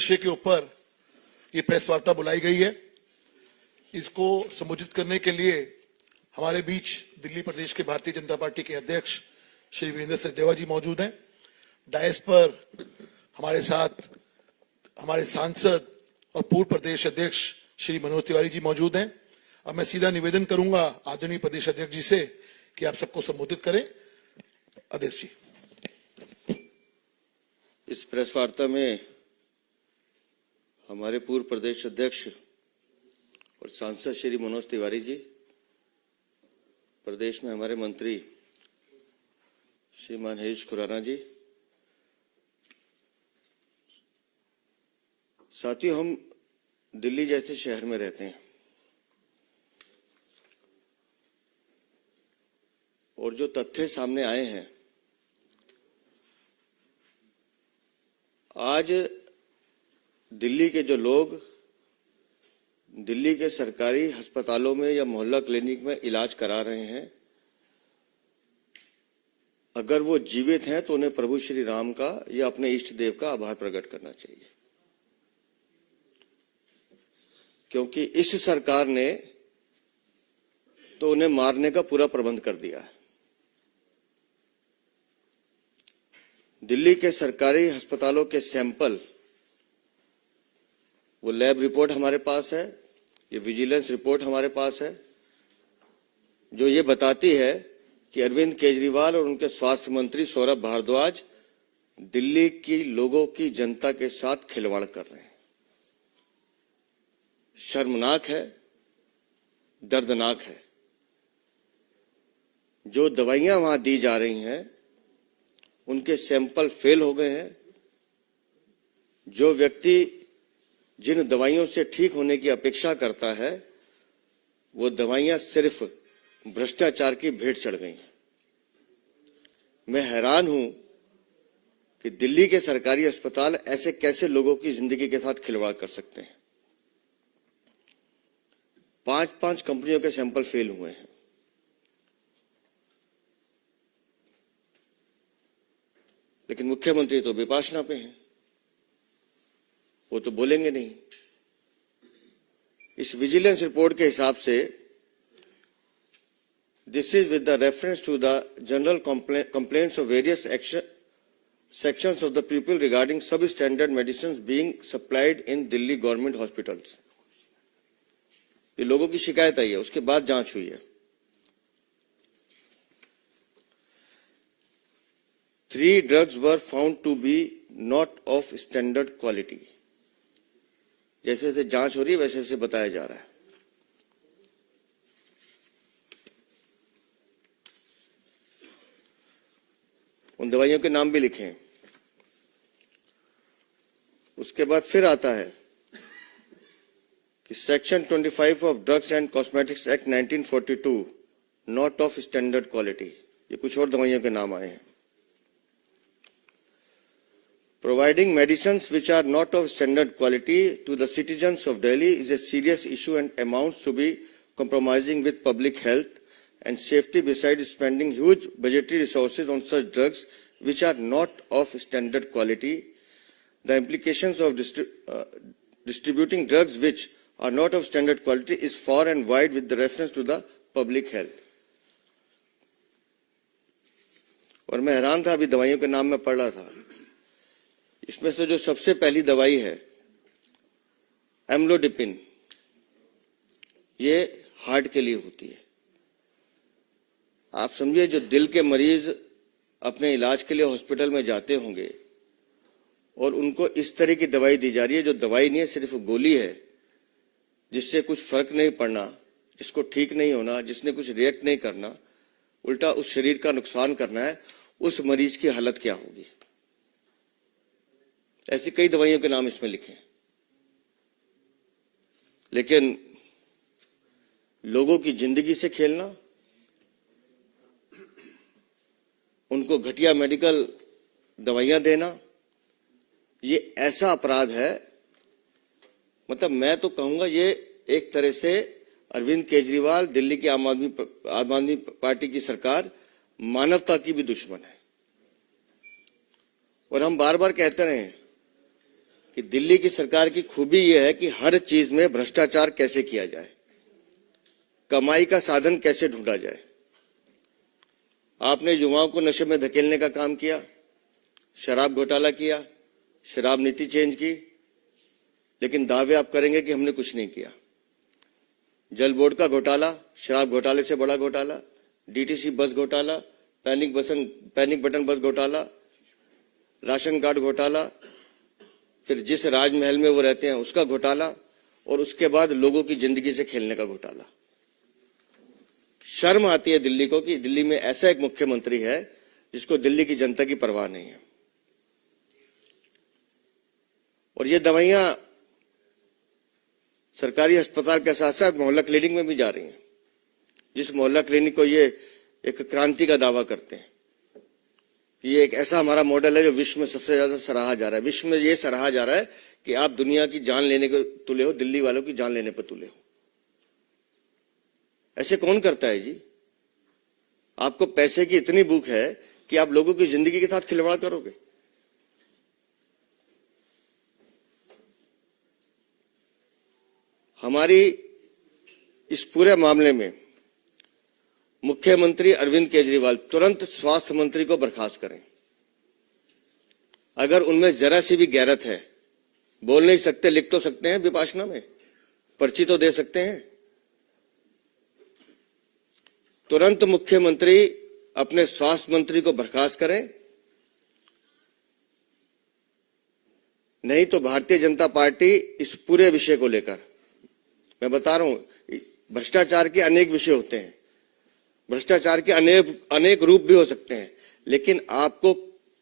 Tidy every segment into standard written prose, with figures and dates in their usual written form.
विषय के ऊपर ये प्रेस वार्ता बुलाई गई है। इसको संबोधित करने के लिए हमारे बीच दिल्ली प्रदेश के भारतीय जनता पार्टी के अध्यक्ष श्री वीरेंद्र सचदेवा जी मौजूद हैं। डायस पर हमारे साथ हमारे सांसद और पूर्व प्रदेश अध्यक्ष श्री मनोज तिवारी जी मौजूद हैं। अब मैं सीधा निवेदन करूंगा आदरणीय प्रदेश अध्यक्ष जी से कि आप सबको संबोधित करें। अध्यक्ष जी। इस प्रेस वार्ता में हमारे पूर्व प्रदेश अध्यक्ष और सांसद श्री मनोज तिवारी जी, प्रदेश में हमारे मंत्री श्रीमान हरीश खुराना जी, साथियों, हम दिल्ली जैसे शहर में रहते हैं और जो तथ्य सामने आए हैं, आज दिल्ली के जो लोग दिल्ली के सरकारी अस्पतालों में या मोहल्ला क्लिनिक में इलाज करा रहे हैं, अगर वो जीवित हैं तो उन्हें प्रभु श्री राम का या अपने इष्ट देव का आभार प्रकट करना चाहिए, क्योंकि इस सरकार ने तो उन्हें मारने का पूरा प्रबंध कर दिया है। दिल्ली के सरकारी अस्पतालों के सैंपल, वो लैब रिपोर्ट हमारे पास है, ये विजिलेंस रिपोर्ट हमारे पास है, जो ये बताती है कि अरविंद केजरीवाल और उनके स्वास्थ्य मंत्री सौरभ भारद्वाज दिल्ली की लोगों की जनता के साथ खिलवाड़ कर रहे हैं। शर्मनाक है, दर्दनाक है। जो दवाइयां वहां दी जा रही हैं उनके सैंपल फेल हो गए हैं। जो व्यक्ति जिन दवाइयों से ठीक होने की अपेक्षा करता है, वो दवाइयां सिर्फ भ्रष्टाचार की भेंट चढ़ गई हैं। मैं हैरान हूं कि दिल्ली के सरकारी अस्पताल ऐसे कैसे लोगों की जिंदगी के साथ खिलवाड़ कर सकते हैं। 5 कंपनियों के सैंपल फेल हुए हैं। लेकिन मुख्यमंत्री तो विपाशना पे हैं, वो तो बोलेंगे नहीं। इस विजिलेंस रिपोर्ट के हिसाब से this is with the reference to the general complaints of various sections of the people regarding substandard medicines being supplied in Delhi government hospitals. ये लोगों की शिकायत आई है, उसके बाद जांच हुई है। 3 drugs were found to be not of standard quality. जैसे जैसे जांच हो रही है वैसे वैसे बताया जा रहा है। उन दवाइयों के नाम भी लिखे हैं। उसके बाद फिर आता है कि section 25 of drugs and cosmetics act 1942 not of standard quality, ये कुछ और दवाइयों के नाम आए हैं। Providing medicines which are not of standard quality to the citizens of Delhi is a serious issue and amounts to be compromising with public health and safety, besides spending huge budgetary resources on such drugs which are not of standard quality. The implications of distributing drugs which are not of standard quality is far and wide with the reference to the public health. और मैं हैरान था, अभी दवाइयों के नाम में पढ़ रहा था, इसमें से जो सबसे पहली दवाई है एम्लोडिपिन, ये हार्ट के लिए होती है। आप समझिए, जो दिल के मरीज अपने इलाज के लिए हॉस्पिटल में जाते होंगे और उनको इस तरह की दवाई दी जा रही है, जो दवाई नहीं है, सिर्फ गोली है, जिससे कुछ फर्क नहीं पड़ना, जिसको ठीक नहीं होना, जिसने कुछ रिएक्ट नहीं करना, उल्टा उस शरीर का नुकसान करना है, उस मरीज की हालत क्या होगी। ऐसी कई दवाइयों के नाम इसमें लिखे हैं। लेकिन लोगों की जिंदगी से खेलना, उनको घटिया मेडिकल दवाइयां देना, ये ऐसा अपराध है, मतलब मैं तो कहूंगा ये एक तरह से अरविंद केजरीवाल, दिल्ली की आम आदमी पार्टी की सरकार मानवता की भी दुश्मन है। और हम बार बार कहते रहे कि दिल्ली की सरकार की खूबी यह है कि हर चीज में भ्रष्टाचार कैसे किया जाए, कमाई का साधन कैसे ढूंढा जाए। आपने युवाओं को नशे में धकेलने का काम किया, शराब घोटाला किया, शराब नीति चेंज की, लेकिन दावे आप करेंगे कि हमने कुछ नहीं किया। जल बोर्ड का घोटाला, शराब घोटाले से बड़ा घोटाला, डीटीसी बस घोटाला, पैनिक बटन बस घोटाला, राशन कार्ड घोटाला, फिर जिस राजमहल में वो रहते हैं उसका घोटाला, और उसके बाद लोगों की जिंदगी से खेलने का घोटाला। शर्म आती है दिल्ली को कि दिल्ली में ऐसा एक मुख्यमंत्री है जिसको दिल्ली की जनता की परवाह नहीं है। और ये दवाइयां सरकारी अस्पताल के साथ साथ मोहल्ला क्लिनिक में भी जा रही हैं, जिस मोहल्ला क्लिनिक को ये एक क्रांति का दावा करते हैं। ये एक ऐसा हमारा मॉडल है जो विश्व में सबसे ज्यादा सराहा जा रहा है। विश्व में ये सराहा जा रहा है कि आप दुनिया की जान लेने को तुले हो, दिल्ली वालों की जान लेने पर तुले हो। ऐसे कौन करता है जी? आपको पैसे की इतनी भूख है कि आप लोगों की जिंदगी के साथ खिलवाड़ करोगे। हमारी इस पूरे मामले में मुख्यमंत्री अरविंद केजरीवाल तुरंत स्वास्थ्य मंत्री को बर्खास्त करें। अगर उनमें जरा सी भी गैरत है, बोल नहीं सकते, लिख तो सकते हैं विपाशना में, पर्ची तो दे सकते हैं। तुरंत मुख्यमंत्री अपने स्वास्थ्य मंत्री को बर्खास्त करें, नहीं तो भारतीय जनता पार्टी इस पूरे विषय को लेकर, मैं बता रहा हूं, भ्रष्टाचार के अनेक विषय होते हैं, भ्रष्टाचार के अनेक रूप भी हो सकते हैं, लेकिन आपको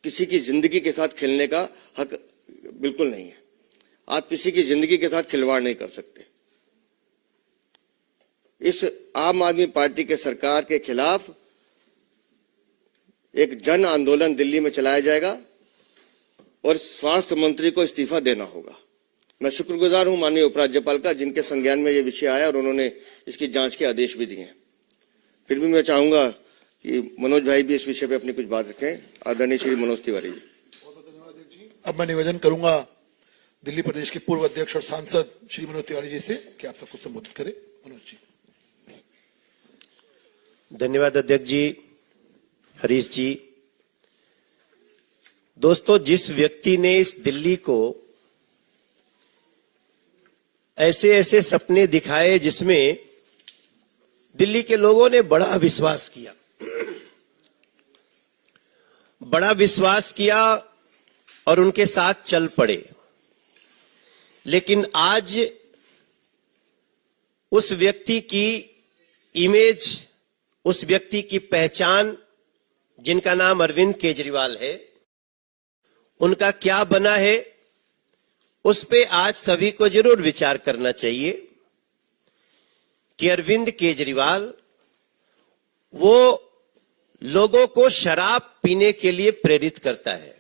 किसी की जिंदगी के साथ खेलने का हक बिल्कुल नहीं है। आप किसी की जिंदगी के साथ खिलवाड़ नहीं कर सकते। इस आम आदमी पार्टी के सरकार के खिलाफ एक जन आंदोलन दिल्ली में चलाया जाएगा और स्वास्थ्य मंत्री को इस्तीफा देना होगा। मैं शुक्रगुजार हूं माननीय उपराज्यपाल का, जिनके संज्ञान में यह विषय आया और उन्होंने इसकी जांच के आदेश भी दिए हैं। फिर भी मैं चाहूंगा कि मनोज भाई भी इस विषय पे अपनी कुछ बात रखें। आदरणीय श्री मनोज तिवारी जी। बहुत बहुत धन्यवाद अध्यक्ष जी। अब मैं निवेदन करूंगा दिल्ली प्रदेश के पूर्व अध्यक्ष और सांसद श्री मनोज तिवारी जी से कि आप सबको संबोधित करें। मनोज जी। धन्यवाद अध्यक्ष जी, हरीश जी। दोस्तों, जिस व्यक्ति ने इस दिल्ली को ऐसे ऐसे सपने दिखाए जिसमें दिल्ली के लोगों ने बड़ा विश्वास किया और उनके साथ चल पड़े, लेकिन आज उस व्यक्ति की इमेज, उस व्यक्ति की पहचान, जिनका नाम अरविंद केजरीवाल है, उनका क्या बना है, उस पे आज सभी को जरूर विचार करना चाहिए कि अरविंद केजरीवाल वो लोगों को शराब पीने के लिए प्रेरित करता है।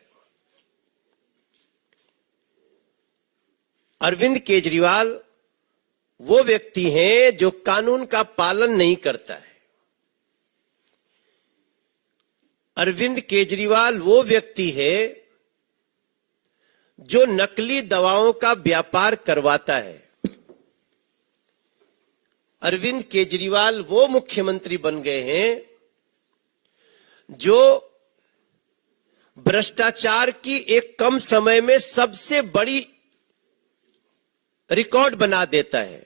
अरविंद केजरीवाल वो व्यक्ति हैं जो कानून का पालन नहीं करता है। अरविंद केजरीवाल वो व्यक्ति है जो नकली दवाओं का व्यापार करवाता है। अरविंद केजरीवाल वो मुख्यमंत्री बन गए हैं जो भ्रष्टाचार की एक कम समय में सबसे बड़ी रिकॉर्ड बना देता है।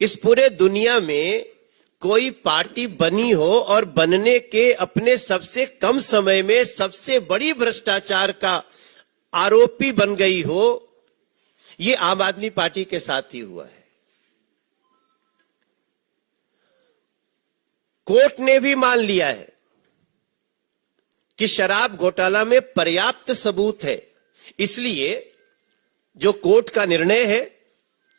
इस पूरे दुनिया में कोई पार्टी बनी हो और बनने के अपने सबसे कम समय में सबसे बड़ी भ्रष्टाचार का आरोपी बन गई हो, ये आम आदमी पार्टी के साथ ही हुआ है। कोर्ट ने भी मान लिया है कि शराब घोटाला में पर्याप्त सबूत है, इसलिए जो कोर्ट का निर्णय है,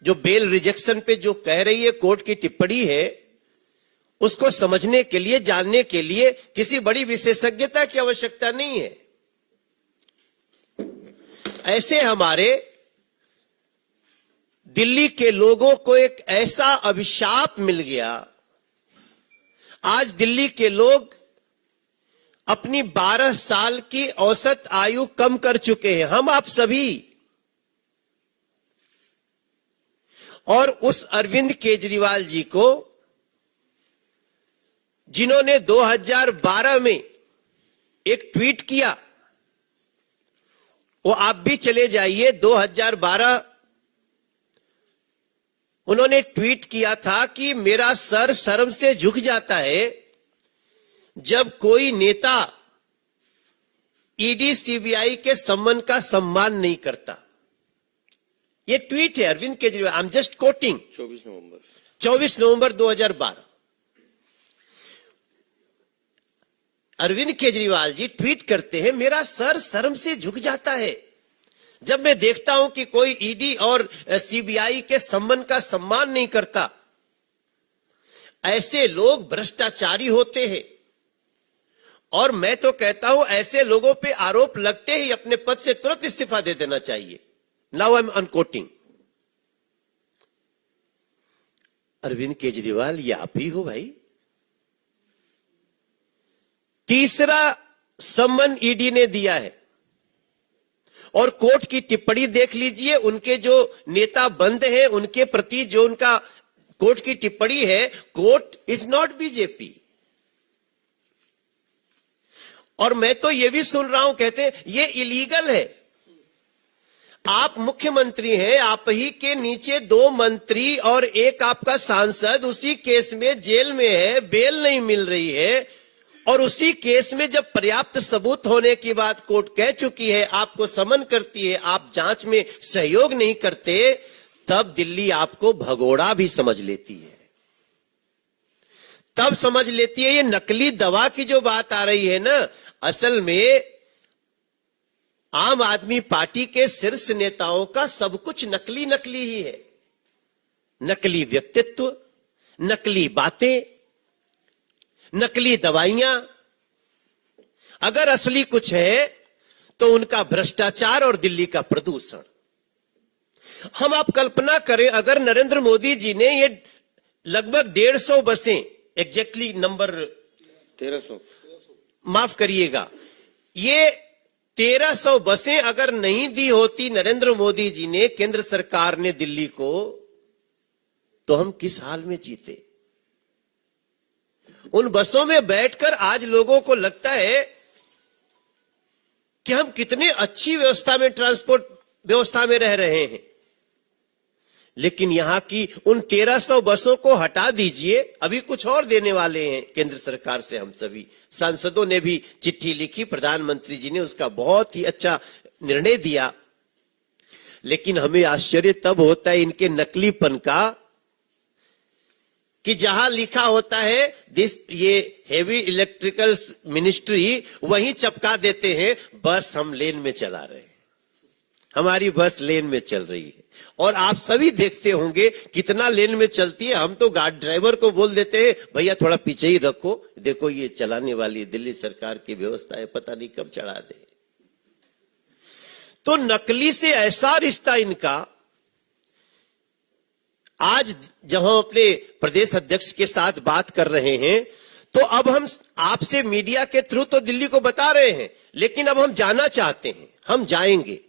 जो बेल रिजेक्शन पे जो कह रही है कोर्ट की टिप्पणी है, उसको समझने के लिए, जानने के लिए किसी बड़ी विशेषज्ञता की आवश्यकता नहीं है। ऐसे हमारे दिल्ली के लोगों को एक ऐसा अभिशाप मिल गया। आज दिल्ली के लोग अपनी 12 साल की औसत आयु कम कर चुके हैं। हम आप सभी और उस अरविंद केजरीवाल जी को, जिन्होंने 2012 में एक ट्वीट किया, वो आप भी चले जाइए, 2012 उन्होंने ट्वीट किया था कि मेरा सर शर्म से झुक जाता है जब कोई नेता ईडी सीबीआई के सम्मान का सम्मान नहीं करता। ये ट्वीट है Arvind Kejriwal, I am just quoting, 24 नवंबर 2012। अरविंद केजरीवाल जी ट्वीट करते हैं, मेरा सर शर्म से झुक जाता है जब मैं देखता हूं कि कोई ईडी और सीबीआई के सम्मान का सम्मान नहीं करता। ऐसे लोग भ्रष्टाचारी होते हैं और मैं तो कहता हूं ऐसे लोगों पे आरोप लगते ही अपने पद से तुरंत इस्तीफा दे देना चाहिए। Now I am unquoting. Arvind Kejriwal, ये आप ही हो भाई। तीसरा सम्मन ईडी ने दिया है और कोर्ट की टिप्पणी देख लीजिए, उनके जो नेता बंद हैं उनके प्रति जो उनका कोर्ट की टिप्पणी है, कोर्ट इज नॉट बीजेपी। और मैं तो ये भी सुन रहा हूं, कहते हैं ये इलीगल है। आप मुख्यमंत्री हैं, आप ही के नीचे 2 मंत्री और एक आपका सांसद उसी केस में जेल में है, बेल नहीं मिल रही है, और उसी केस में जब पर्याप्त सबूत होने की बात कोर्ट कह चुकी है, आपको समन करती है, आप जांच में सहयोग नहीं करते, तब दिल्ली आपको भगोड़ा भी समझ लेती है। तब समझ लेती है ये नकली दवा की जो बात आ रही है ना, असल में आम आदमी पार्टी के शीर्ष नेताओं का सब कुछ नकली नकली ही है। नकली व्यक्तित्व, नकली बातें, नकली दवाइयां। अगर असली कुछ है तो उनका भ्रष्टाचार और दिल्ली का प्रदूषण। हम आप कल्पना करें, अगर नरेंद्र मोदी जी ने ये लगभग 150 बसें, एग्जैक्टली नंबर 1300, माफ करिएगा, ये 1300 बसें अगर नहीं दी होती नरेंद्र मोदी जी ने, केंद्र सरकार ने दिल्ली को, तो हम किस हाल में जीते। उन बसों में बैठकर आज लोगों को लगता है कि हम कितने अच्छी व्यवस्था में, ट्रांसपोर्ट व्यवस्था में रह रहे हैं। लेकिन यहां की उन 1300 बसों को हटा दीजिए, अभी कुछ और देने वाले हैं केंद्र सरकार से। हम सभी सांसदों ने भी चिट्ठी लिखी, प्रधानमंत्री जी ने उसका बहुत ही अच्छा निर्णय दिया। लेकिन हमें आश्चर्य तब होता है इनके नकलीपन का कि जहां लिखा होता है ये हेवी इलेक्ट्रिकल मिनिस्ट्री, वहीं चपका देते हैं बस हम लेन में चला रहे हैं, हमारी बस लेन में चल रही है। और आप सभी देखते होंगे कितना लेन में चलती है। हम तो गार्ड ड्राइवर को बोल देते हैं, भैया थोड़ा पीछे ही रखो, देखो ये चलाने वाली दिल्ली सरकार की व्यवस्था है, पता नहीं कब चढ़ा दे। तो नकली से ऐसा रिश्ता इनका। आज जब हम अपने प्रदेश अध्यक्ष के साथ बात कर रहे हैं, तो अब हम आपसे मीडिया के थ्रू तो दिल्ली को बता रहे हैं, लेकिन अब हम जाना चाहते हैं। हम जाएंगे,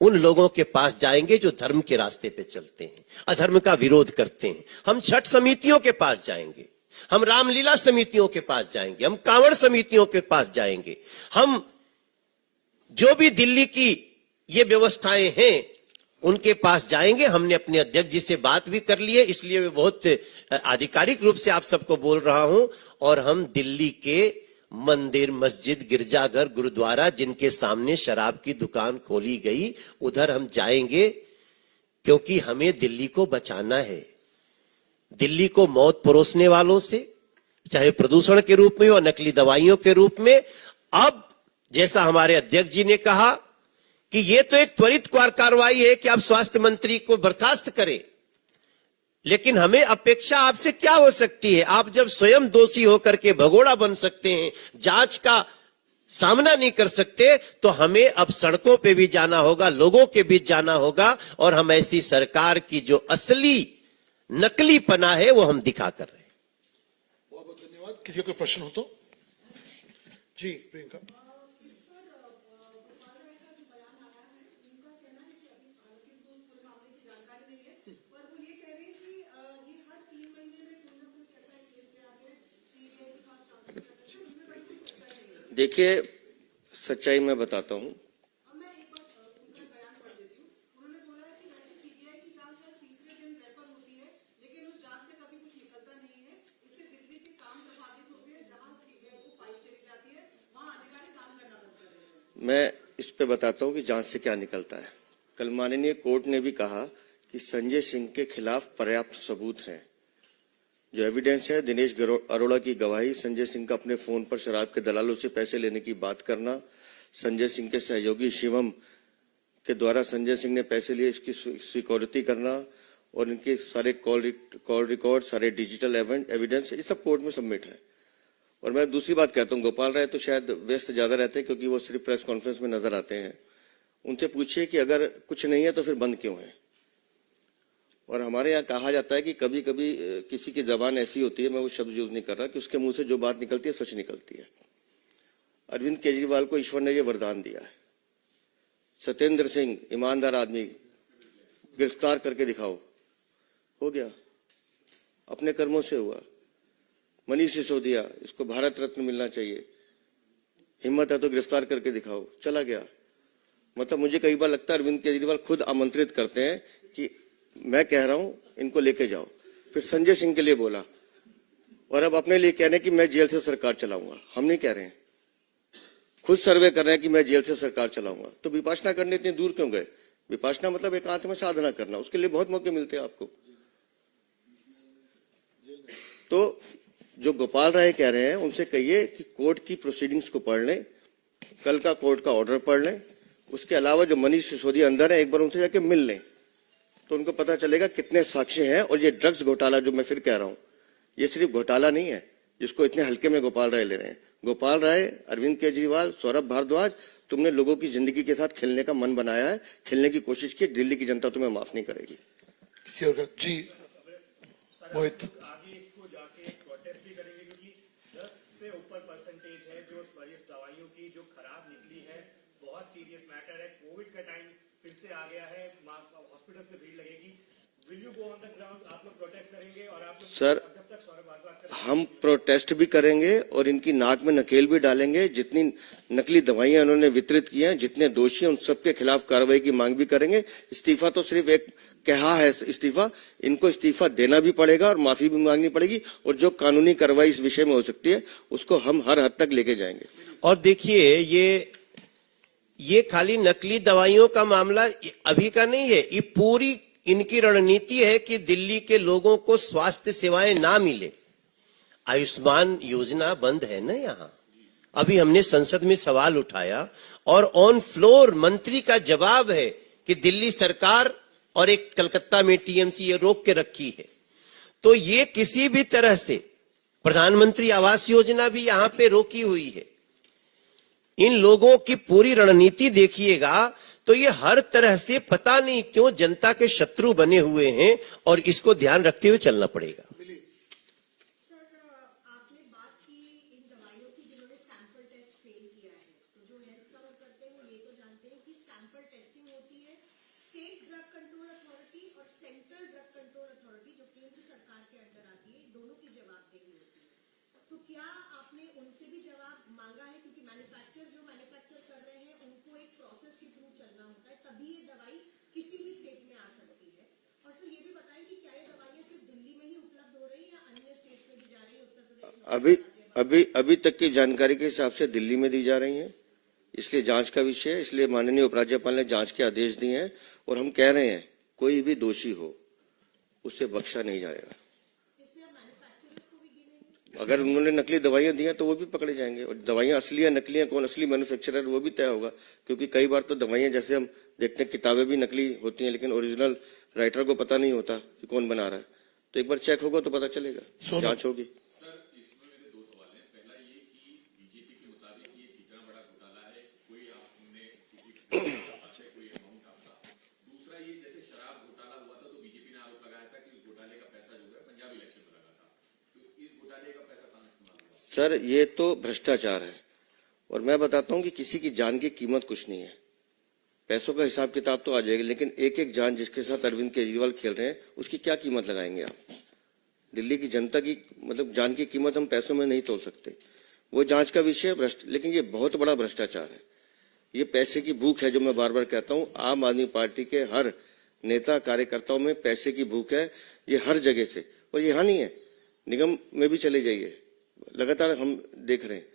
उन लोगों के पास जाएंगे जो धर्म के रास्ते पे चलते हैं, अधर्म का विरोध करते हैं। हम छठ समितियों के पास जाएंगे, हम रामलीला समितियों के पास जाएंगे, हम कांवड़ समितियों के पास जाएंगे। हम जो भी दिल्ली की ये व्यवस्थाएं हैं उनके पास जाएंगे। हमने अपने अध्यक्ष जी से बात भी कर ली है, इसलिए मैं बहुत आधिकारिक रूप से आप सबको बोल रहा हूं। और हम दिल्ली के मंदिर, मस्जिद, गिरजाघर, गुरुद्वारा जिनके सामने शराब की दुकान खोली गई, उधर हम जाएंगे, क्योंकि हमें दिल्ली को बचाना है। दिल्ली को मौत परोसने वालों से, चाहे प्रदूषण के रूप में हो, नकली दवाइयों के रूप में। अब जैसा हमारे अध्यक्ष जी ने कहा कि ये तो एक त्वरित कार्रवाई है कि आप स्वास्थ्य मंत्री को बर्खास्त करें, लेकिन हमें अपेक्षा आपसे क्या हो सकती है? आप जब स्वयं दोषी होकर के भगोड़ा बन सकते हैं, जांच का सामना नहीं कर सकते, तो हमें अब सड़कों पे भी जाना होगा, लोगों के बीच जाना होगा, और हम ऐसी सरकार की जो असली नकली पना है वो हम दिखा कर रहे हैं। बहुत बहुत धन्यवाद। किसी को प्रश्न हो तो जी प्रियंका। देखिए, सच्चाई मैं बताता हूं। मैं इस पे बताता हूं कि जांच से क्या निकलता है। कल माननीय कोर्ट ने भी कहा कि संजय सिंह के खिलाफ पर्याप्त सबूत हैं। जो एविडेंस है, दिनेश अरोड़ा की गवाही, संजय सिंह का अपने फोन पर शराब के दलालों से पैसे लेने की बात करना, संजय सिंह के सहयोगी शिवम के द्वारा संजय सिंह ने पैसे लिए इसकी सिक्योरिटी करना, और इनके सारे कॉल रिकॉर्ड, सारे डिजिटल एविडेंस, ये सब कोर्ट में सबमिट है। और मैं दूसरी बात कहता हूँ, गोपाल राय तो शायद व्यस्त ज्यादा रहते हैं क्योंकि वो सिर्फ प्रेस कॉन्फ्रेंस में नजर आते हैं। उनसे पूछिए कि अगर कुछ नहीं है तो फिर बंद क्यों है। और हमारे यहाँ कहा जाता है कि कभी कभी किसी की जबान ऐसी होती है, मैं वो शब्द यूज नहीं कर रहा, कि उसके मुंह से जो बात निकलती है सच निकलती है। अरविंद केजरीवाल को ईश्वर ने ये वरदान दिया है, सत्येंद्र सिंह ईमानदार आदमी, गिरफ्तार करके दिखाओ, हो गया, अपने कर्मों से हुआ। मनीष सिसोदिया, इसको भारत रत्न मिलना चाहिए, हिम्मत है तो गिरफ्तार करके दिखाओ, चला गया। मतलब मुझे कई बार लगता है अरविंद केजरीवाल खुद आमंत्रित करते हैं कि मैं कह रहा हूं इनको लेके जाओ। फिर संजय सिंह के लिए बोला, और अब अपने लिए कह रहे हैं कि मैं जेल से सरकार चलाऊंगा। हम नहीं कह रहे हैं, खुद सर्वे कर रहे हैं कि मैं जेल से सरकार चलाऊंगा। तो विपासना करने इतनी दूर क्यों गए? विपासना मतलब एकांत में साधना करना, उसके लिए बहुत मौके मिलते हैं आपको। तो जो गोपाल राय कह रहे हैं उनसे कहिए कि कोर्ट की प्रोसीडिंग्स को पढ़ लें, कल का कोर्ट का ऑर्डर पढ़ लें। उसके अलावा जो मनीष सिसोदिया अंदर है, एक बार उनसे जाके मिल लें तो उनको पता चलेगा कितने साक्ष्य हैं। और ये ड्रग्स घोटाला जो मैं फिर कह रहा हूं, ये सिर्फ घोटाला नहीं है जिसको इतने हल्के में गोपाल राय ले रहे हैं। गोपाल राय, अरविंद केजरीवाल, सौरभ भारद्वाज, तुमने लोगों की जिंदगी के साथ खेलने का मन बनाया है, खेलने की कोशिश की। दिल्ली की जनता तुम्हें माफ नहीं करेगी। किसी और का जी मोहित। आगे इसको जाके प्रोटेस्ट भी करेंगे क्योंकि 10 से ऊपर परसेंटेज है जो वरिष्ठ दवाइयों की जो खराब निकली है। बहुत सीरियस मैटर है। कोविड का टाइम फिर से आ गया है, हॉस्पिटल में भीड़ लगेगी। Will you go on the ground? आप लोग प्रोटेस्ट करेंगे और आप लोग सर, जब तक सौरभ भारद्वाज हम प्रोटेस्ट भी करेंगे और इनकी नाक में नकेल भी डालेंगे। जितनी नकली दवाइयां उन्होंने वितरित की हैं, जितने दोषी हैं, उन सबके खिलाफ कार्रवाई की मांग भी करेंगे। इस्तीफा तो सिर्फ एक कहा है इस्तीफा, इनको इस्तीफा देना भी पड़ेगा और माफी भी मांगनी पड़ेगी। और जो कानूनी कार्रवाई इस विषय में हो सकती है उसको हम हर हद तक लेके जाएंगे। और देखिए, ये खाली नकली दवाइयों का मामला अभी का नहीं है, ये पूरी इनकी रणनीति है कि दिल्ली के लोगों को स्वास्थ्य सेवाएं ना मिले। आयुष्मान योजना बंद है ना यहाँ। अभी हमने संसद में सवाल उठाया और ऑन फ्लोर मंत्री का जवाब है कि दिल्ली सरकार और एक कलकत्ता में टीएमसी ये रोक के रखी है। तो ये किसी भी तरह से, प्रधानमंत्री आवास योजना भी यहां पे रोकी हुई है। इन लोगों की पूरी रणनीति देखिएगा तो ये हर तरह से पता नहीं क्यों जनता के शत्रु बने हुए हैं और इसको ध्यान रखते हुए चलना पड़ेगा। आपने बात की इन दवाइयों की जिन्होंने सैंपल टेस्ट फेल किया है, तो जो हेल्थ कवर करते हैं वो ये तो जानते हैं कि सैंपल टेस्टिंग होती है स्टेट ड्रग कंट्रोल अथॉरिटी और सेंट्रल ड्रग कंट्रोल अथॉरिटी जो केंद्र सरकार के अंडर आती है, दोनों की जवाबदेही होती है। तो क्या आपने उनसे भी जवाब मांगा है? क्योंकि मैन्युफैक्चर कर रहे हैं उनको एक प्रोसेस के थ्रू चलना होता है, तभी ये दवाई किसी भी स्टेट में आ सकती है। और फिर ये भी बताइए कि क्या ये दवाइयां सिर्फ दिल्ली में ही उपलब्ध हो रही है या अन्य स्टेट्स में भी जा रही है? उत्तर प्रदेश अभी तक की जानकारी के हिसाब से दिल्ली में दी जा रही हैं, इसलिए जांच का विषय है। इसलिए माननीय उपराज्यपाल ने जांच के आदेश दिए हैं और हम कह रहे हैं कोई भी दोषी हो उससे बख्शा नहीं जाएगा। इसमें आप मैन्युफैक्चरर्स को भी गिनेंगे? अगर उन्होंने नकली दवाइयां दी हैं तो वो भी पकड़े जाएंगे। और दवाइयां असली है नकली है, कौन असली मैन्युफैक्चरर वो भी तय होगा। क्योंकि कई बार तो दवाइयां, जैसे हम देखते हैं, किताबें भी नकली होती हैं लेकिन ओरिजिनल राइटर को पता नहीं होता कि कौन बना रहा है। तो एक बार चेक होगा तो पता चलेगा, जांच होगी। सर, ये तो भ्रष्टाचार है और मैं बताता हूं कि किसी की जान की कीमत कुछ नहीं है। पैसों का हिसाब किताब तो आ जाएगा, लेकिन एक एक जान जिसके साथ अरविंद केजरीवाल खेल रहे हैं उसकी क्या कीमत लगाएंगे आप? दिल्ली की जनता की, मतलब जान की कीमत हम पैसों में नहीं तोल सकते। वो जांच का विषय है। लेकिन ये बहुत बड़ा भ्रष्टाचार है, ये पैसे की भूख है, जो मैं बार बार कहता हूं। आम आदमी पार्टी के हर नेता कार्यकर्ताओं में पैसे की भूख है, ये हर जगह से। और यहाँ नहीं है, निगम में भी चले जाइए, लगातार हम देख रहे हैं।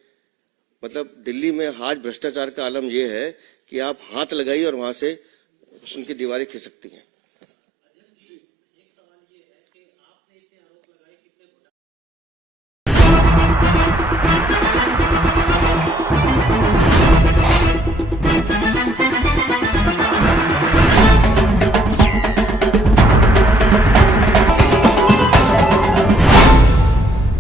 मतलब दिल्ली में आज भ्रष्टाचार का आलम यह है कि आप हाथ लगाइए और वहां से उनकी दीवारें खिसकती हैं।